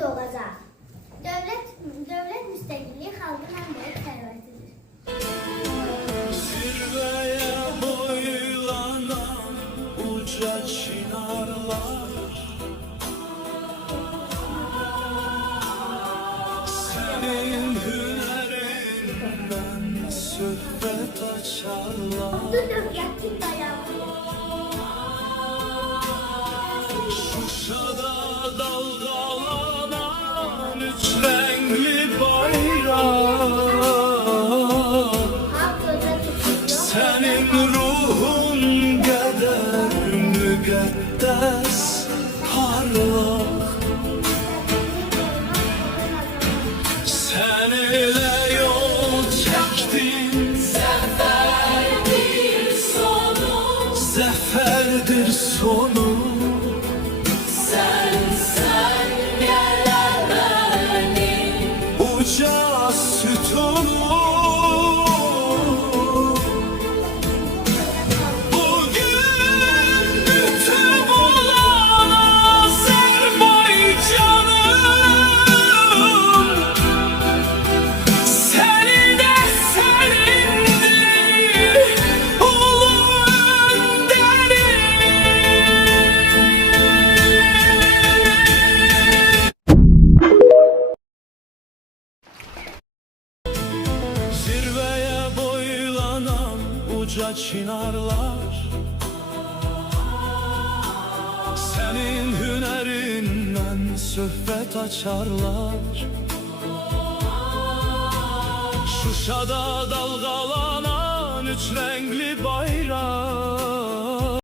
doğacaq. Dövlət müstəqilliyi xalqın ən böyük sərvətidir. Zirveye boylanan uca çınarlar, senin hünerinden söhbət açarlar. Bu dövlətin dayağı. Şuşada dalgalanan üç renkli bayrak, senin ruhun kadar müqəddəs parlak. Sen ile yol çektin, zaferdir sonu, zaferdir sonu. Sen gelemenin uca sütunu. Zirveye boylanan uca çınarlar, senin hünerinden söhbət açarlar. Şuşada dalgalanan üç renkli bayrak,